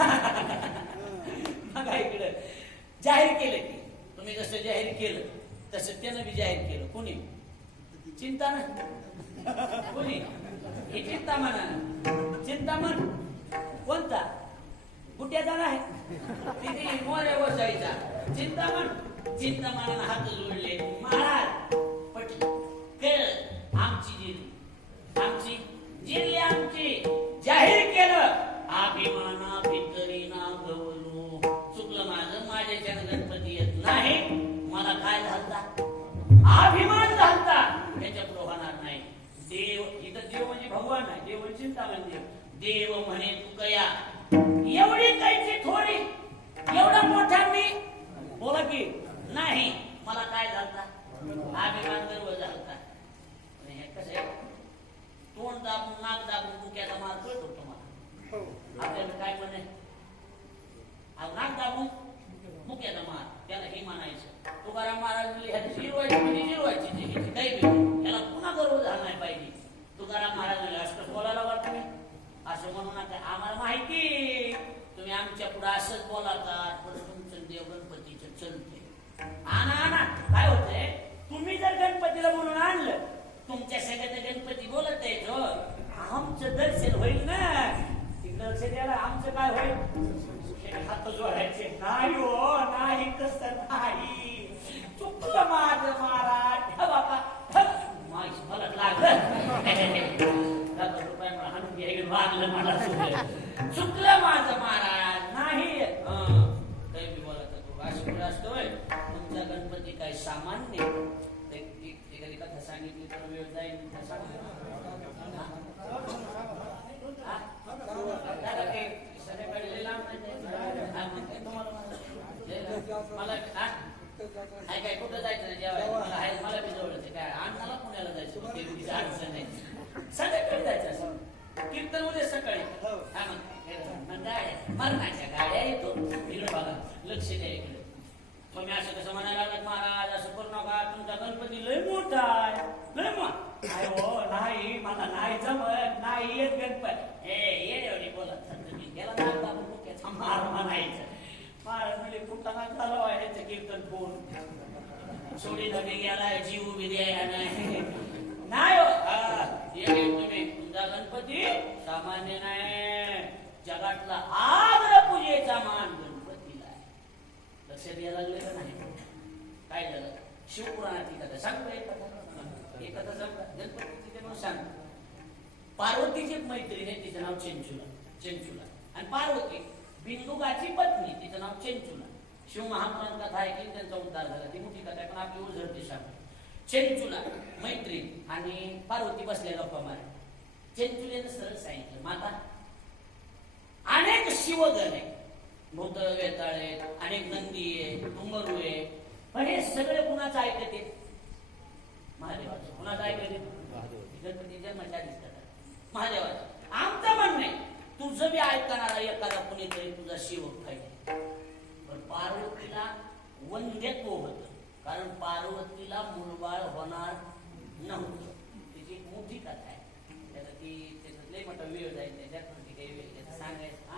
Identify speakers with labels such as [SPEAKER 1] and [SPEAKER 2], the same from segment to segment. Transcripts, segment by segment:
[SPEAKER 1] बघा इकडं. जाहीर केलं की. तुम्ही जसं जाहीर केलं तसं त्यानं बी जाहीर केलं. कोणी? चिंता ना कोणी? हे चिंता चिंतामण? कोणता? कुठ्याचा नाही तिथे मोरे बसायचा चिंतामण? चिंतामणानं हात जोडले. भगवान आहे देव म्हणजे चिंतामण देव म्हणे तू कया. एवढी कायची थोडी एवढा मोठा मी बोला की नाही. मला काय झालता? अभिमान गर्व झालता. हे कसं? तोंड दाबून नाक दाबून मुक्याचा मार कळतो तुम्हाला? आपल्याला काय म्हणे? नाक दाबून असंच बोलातात देव चलते आणा आणा काय होतंय? तुम्ही जर गणपतीला म्हणून आणलं तुमच्या सगळ्यात गणपती बोलत आहे तो हो. आमचं दर्शन होईल ना. तिकडं लक्ष द्यायला आमचं काय होईल? हात जोडायचे. नाही मरणाच्या गाड्या येतो. इकडे बघा लक्ष द्या इकडे. तुम्ही असं कसं म्हणायला लागत महाराज असं करू नका तुमचा गणपती लय मोठा आहे. लय मग नाही हो नाही मला नाही जमत नाही येत गणपत. हे ये एवढी बोलत गेला मार म्हणायचं. महाराज म्हणजे कुठला आहे हो, कीर्तन कोण? सोडी धगे गेलाय जीव बी नाही. हो तुम्ही तुमचा गणपती सामान्य नाही. जगातला आदर पूजेचा मान गणपतीला आहे. लक्षात यायला लागले का नाही? काय झालं? शिवपुराणाची कथा सांगतो एक कथा? एक कथा सांग गणपतीचे नाव मग सांग. पार्वतीची एक मैत्रीण आहे तिचं नाव चेंचुला चेंचुला. आणि पार्वती बिंदुगाची पत्नी तिचं नाव चेंचुला. शिव महापुराण कथा आहे की त्यांचा उद्धार झाला. ती मोठी कथा आहे पण आपली उजळती सांगतो चेंचुला मैत्रीण आणि पार्वती बसल्या गप्पा मारे चेंचुलेनं सरळ सांगितलं माता शिवगण आहे भूत वेताळ आहेत अनेक नंदी आहे डुंगरू आहे पण हे सगळे कुणाचं ऐकते? महादेवाचं. कुणाचं ऐकते? गणपती जन्माच्या आधीच महादेवाचं. आमचं म्हणणं आहे तुझं बी ऐकणारा एखादा कुणीतरी तुझा शिवक पाहिजे. पण पार्वतीला वंद्यत्व होत. कारण पार्वतीला मुलबाळ होणार नव्हतं. तिची एक मोठी कथा आहे. त्याचा ती त्याच्यात लय मोठा वेळ जाईल त्याच्यात काही वेळ त्याचं सांगायचं.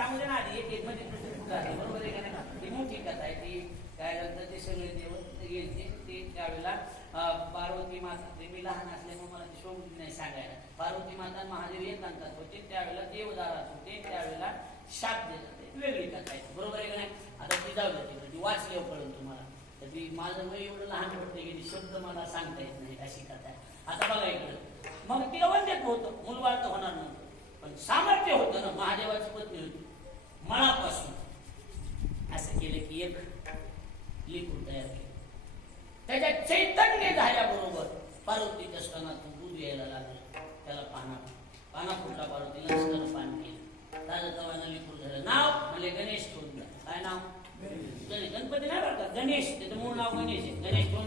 [SPEAKER 1] चांगलं नाही, ना आधी एक म्हणजे एक मध्ये बरोबर आहे का नाही? ही मोठी कथा आहे ती काय झालं ते सगळे देव गेलते ते त्यावेळेला पार्वती माता ते मी लहान असल्यामुळे मला ते शोभली नाही सांगायला. पार्वती माता महादेव येत आणतात होते त्यावेळेला देवदारात होते त्यावेळेला शाप देतात वेगळी कथा आहे बरोबर आहे का नाही? आता ती जाऊ द्या म्हणजे ती वाचल्यावर कळेल तुम्हाला. तर ती माझं वय एवढं लहान वाटते की शब्द मला सांगता येत नाही अशी कथा आहे. आता बघा इकडं. मग ती अवंध्यत होतं मुलबाळ तर होणार नव्हतं. पण सामर्थ्य होतं ना महादेवाची पत्नी होती. मनापासून. असं केलं की एक लिकूड तयार केलं. त्याच्यात चैतन्य झाल्याबरोबर पार्वतीच्या स्तनातून दूध यायला लागलं. त्याला पाना पाना फुटला पार्वतीला स्तन पान केलं. दादा तवानं लिकूड झालं नाव म्हणजे गणेश ठेवून काय नाव? गणेश. गणपती नाही बरं का? गणेश. त्याचं मूळ नाव गणेश आहे. गणेश ठेवून